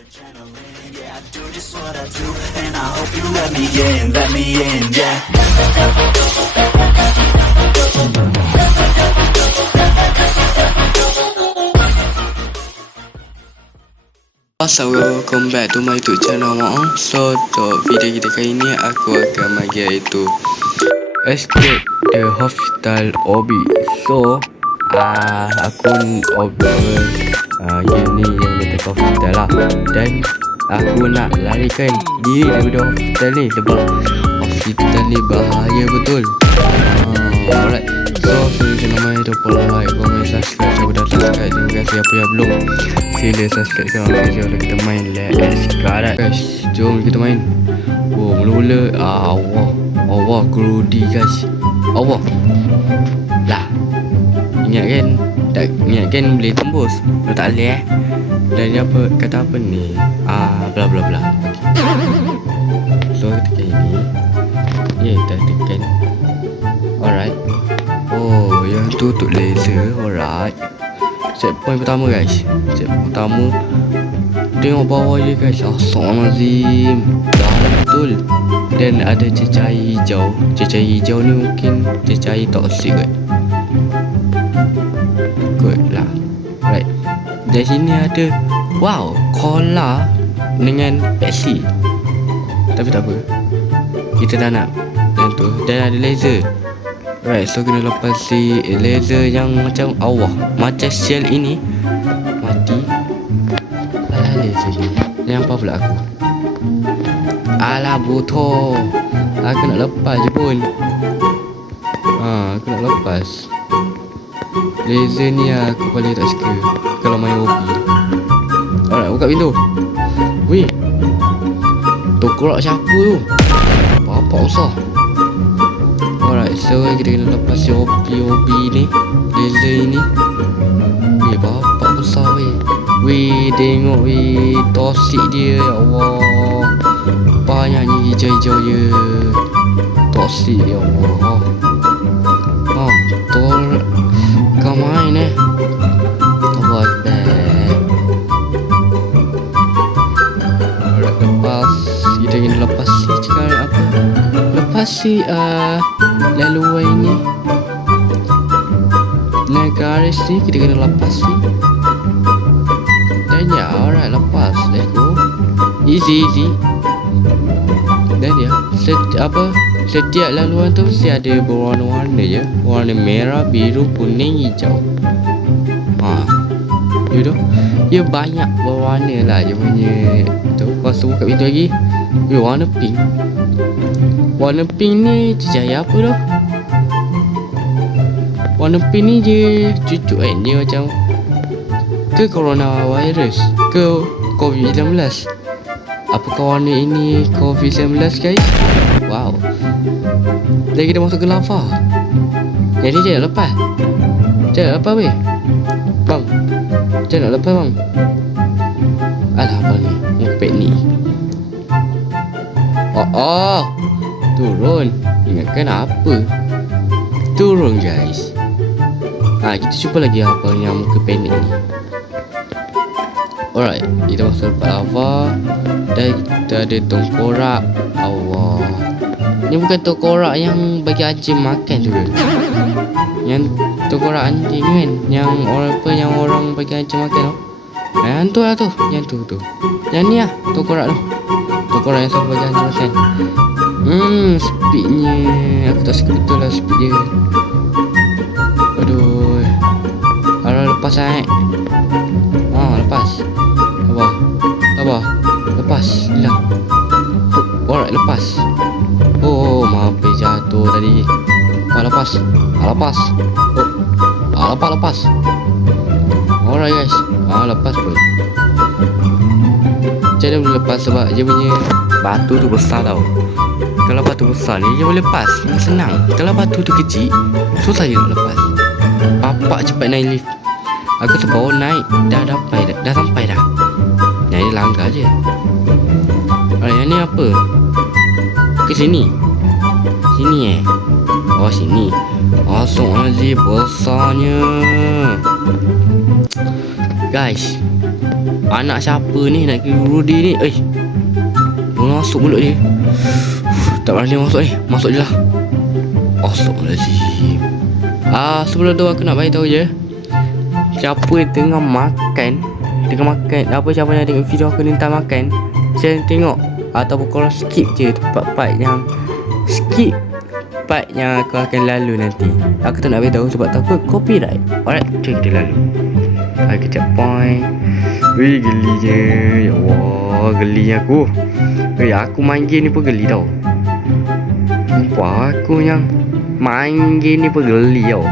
adrenaline, yeah, I do just what I do, and I hope you let me in, yeah. So welcome back to my YouTube channel Maong. So untuk video kita kali ni aku akan bagi iaitu Escape the Hospital Obi. So aku game ni yang dekat hospital lah, dan aku nak larikan diri daripada hospital ni sebab hospital ni bahaya betul. Alright, so sebelum nama itu pola like, komen, subscribe. Siapa dah subscribe, terima kasih. Apa yang belum, sila subscribe sekarang. Jom kita main Let's Karat guys. Jom kita main. Mula-mula Allah Grudi guys. Allah lah. Ingatkan boleh tembus. Tak boleh Dan ni apa, kata apa ni, bla bla bla. Okay. So kita tekan ini. Kita tekan. Alright. Yang tu untuk laser. Alright. Checkpoint pertama guys. Checkpoint pertama. Tengok bawah je guys. Astagfirullahaladzim. Dalam betul. Dan ada cecair hijau. Cecair hijau ni mungkin cecair toksik kot. Good lah. Right. Dari sini ada cola dengan Pepsi. Tapi tak apa, kita dah nak yang tu. Dan ada laser. Right, so kena lepas si laser yang macam Allah, macam shell ini mati. Alah laser ni. Yang apa pula aku? Alah botol. Aku nak lepas je pun. Aku nak lepas. Laser ni aku paling tak suka kalau main OP. Alright, buka pintu. Weh, tokrak siapa tu? Bapak usah. Alright, so kita kena lepas si OP ni. Laser ini. Weh, bapak besar weh. Weh, tengok weh, toksik dia. Ya Allah, banyaknya hijau-hijau je. Toksik ya Allah. Kau main Allah Akbar. Alright, lepas. Kita kena lepas si sekarang apa? Lepas si laluan ni. Naik garis ni kita kena lepas si. Dan ya, alright, lepas. Let's go. Easy. Dan ya, setiap laluan tu mesti ada berwarna-warna je. Warna merah, biru, kuning, hijau. You know, dia banyak berwarna lah dia punya tu. Lepas tu buka pintu lagi. Warna pink. Warna pink ni cahaya apa tu? Warna pink ni je cucuk kan. Dia macam ke coronavirus, ke COVID-19. Apakah warna ini COVID-19 guys? Wow. Dan kita masuk ke lava. Jadi je nak lepas. Macam nak lepas weh? Bang, macam nak lepas bang? Alah abang ni, muka pek ni. Turun. Ingatkan apa? Turun guys. Kita cuba lagi abang yang muka panik ni. Alright, kita masuk tempat lava. Dan kita ada tengkorak. Allah, ni bukan tengkorak yang bagi anjing makan tu ke? Yang tengkorak anjing kan, yang orang bagi anjing makan tu. Yang tu lah tu. Yang tu. Yang ni lah tengkorak tu. Tengkorak yang selalu bagi anjing makan. Speednya aku tak suka betul lah speed dia. Aduh. Harap lepas sangat. Lepas. Sabar. Lepas. Hilang. Alright, lepas. Maaf jatuh tadi. Lepas. Lepas. Alright guys. Lepas pun. Macam mana boleh lepas sebab dia punya batu tu besar tau. Kalau batu besar ni dia boleh lepas, senang. Kalau batu tu kecil, susah je nak lepas. Bapak cepat naik lift. Aku terbawa naik. Dah sampai dah. Yang ni langgar je. Yang ni apa? Ke sini. Sini. Astagfirullahaladzim, besarnya. Guys, Anak siapa ni nak ke Rudy ni? Masuk mulut dia. Tak berani masuk ni. Masuk je lah. Astaghfirullahaladzim. Sebelum tu aku nak bagi tahu je. Siapa yang tengah makan, siapa yang tengok video aku ni tengah makan, saya tengok ataupun korang skip je part yang aku akan lalu nanti. Aku tak nak beritahu sebab takut copyright. Alright, jom kita lalu. Kejap point. Wih, geli je. Ya Allah, geli aku. Aku main game ni pun geli tau. Sumpah aku yang main game ni pun geli tau.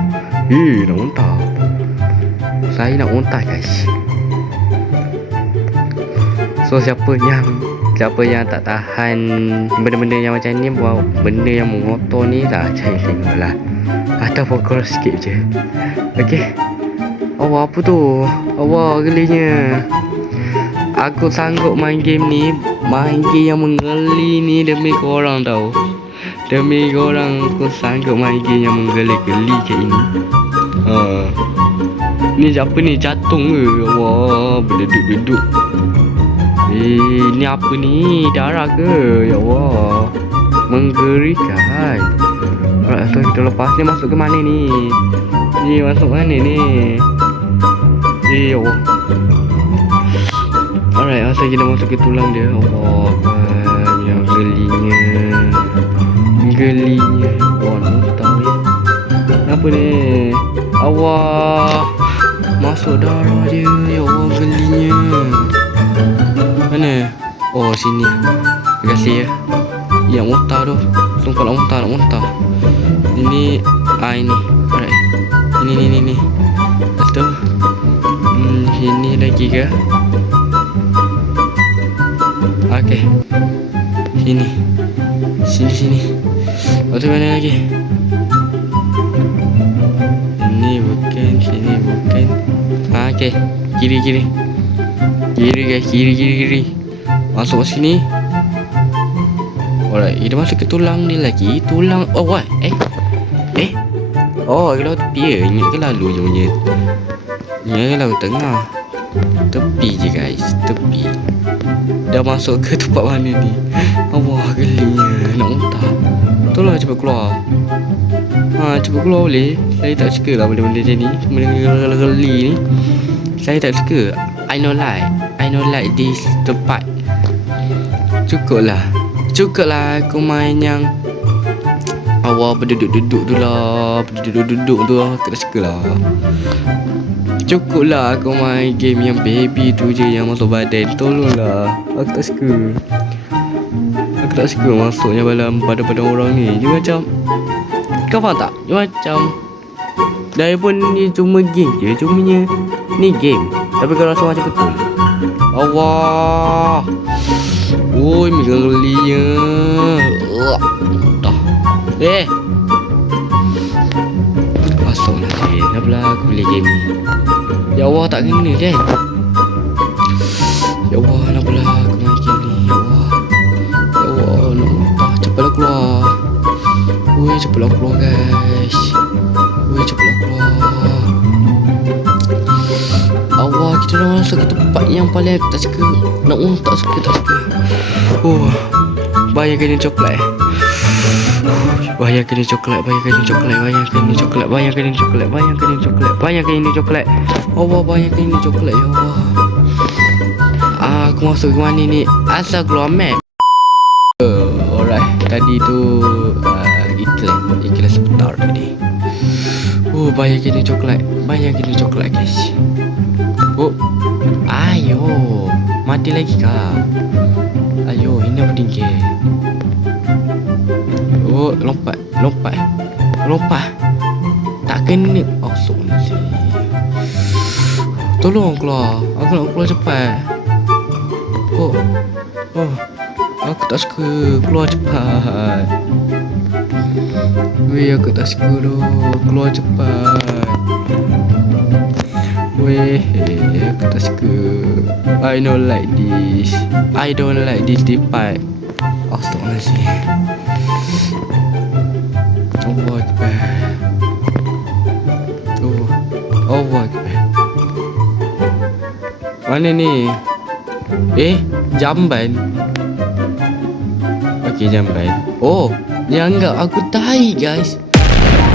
Nak muntah. Saya nak muntah guys. So siapa yang tak tahan benda-benda yang macam ni, buat benda yang mengotor ni, tak saya tengok lah. Ataupun korang skip je. Okay. Allah, apa tu? Allah, gelinya. Aku sanggup main game ni, main game yang menggeli ni demi korang tau. Demi korang aku sanggup main game yang menggeli-geli kayak ini. Ni siapa ni? Catung ke? Allah, berduduk-duduk. Ni apa ni? Darah ke? Ya Allah, menggerikan. Alright, so kita lepas ni masuk ke mana ni? Ni masuk mana ni? Ya Allah. Alright, so kita masuk ke tulang dia. Allah, yang gelinya. Wah, nak tahu ya. Kenapa ni? Allah, masuk darah dia. Ya Allah, gelinya. Mana? Sini. Terima kasih ya. Yang muntah tu. Sumpah nak muntah. Ini. Ini. Alright. Ini. Lepas tu. Ini lagi ke? Okay. Sini. Lepas tu mana lagi? Ini bukan. Sini bukan. Okay. Kiri guys. Kiri. Masuk sini. Alright, kita masuk ke tulang ni lagi. Tulang. What? Kalau tepi ya. Ingat ke lalu je punya. Ingat lalu tengah. Tepi je guys. Tepi. Dah masuk ke tempat mana ni? Allah, gelinya. Nak muntah. Tolong cepat keluar. Cepat keluar boleh. Saya tak suka lah benda-benda macam ni. Benda geli ni. Saya tak suka. I know like this tempat. Cukup lah aku main yang awal berduduk-duduk tu lah. Aku tak suka lah. Cukup lah aku main game yang baby tu je, yang masuk badan. Tolonglah. Aku tak suka masuknya dalam badan orang ni. Dia macam, kau faham tak? Dia macam dah pun ni cuma game je. Cumanya ni game, tapi kau rasa macam betul. Allah. Gelinya. Dah. Masuklah je. Dah pula aku boleh game ni. Ya Allah, tak kena kan? Ya Allah, nak pula aku main game ni. Ya Allah, nak muntah. Cepatlah keluar. Cepatlah keluar guys. Cepatlah keluar. Allah, kita dah masuk ke tempat yang paling aku tak suka. Nak muntah, tak suka. Bayangkan ni coklat. Bayangkan ini coklat. Allah, bayangkan ini coklat. Ya Allah. Aku masuk ke mana ni? Asal keluar map. Alright, tadi tu iklan sebentar tadi. Bayangkan ini coklat guys. Ayo, mati lagi kah? Ayo, ini apa tinggi? Lompat. Tak kena. Tolong keluar. Aku nak keluar cepat. Aku tak suka keluar cepat. Aku tak suka tu. Keluar cepat. Aku tak suka. I don't like this part. Astaghfirullahaladzim. Allah Akbar. Allah Akbar. Mana ni? Jamban. Okey, jamban. Oh, dia anggap aku tai guys.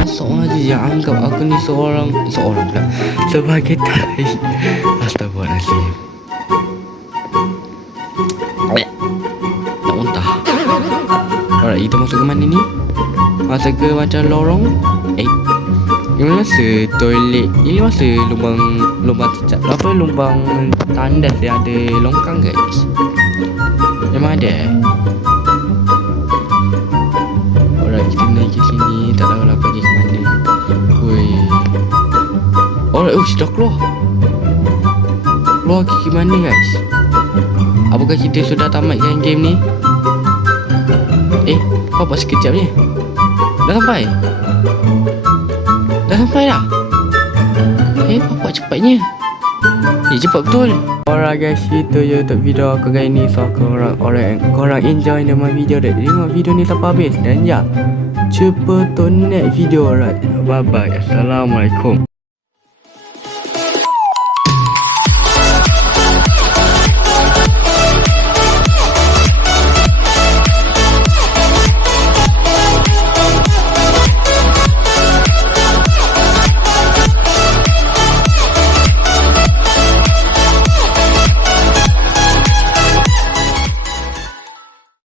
Seorang je yang anggap aku ni seorang pula sebagai tai. Astagfirullahaladzim. Tak muntah. Alright, kita masuk ke mana ni? Masuk ke macam lorong. Ini masa toilet. Ini masa lubang cicak. Apa lubang tandas yang ada longkang guys. Memang ada Alright, kita naik ke sini. Tak tahu lah pergi ke mana. Woi. Alright, sudah keluar. Keluar ke mana guys? Apakah kita sudah tamatkan game ni? Kau buat sekejap je. Dah sampai? Dah sampai dah? Kau buat cepatnya. Cepat betul. Alright guys, itu je untuk video aku kali ni. So korang enjoy dengan video dia. Tengok video ni sampai habis. Dan ya, cuba tu next video. Alright, bye bye. Assalamualaikum.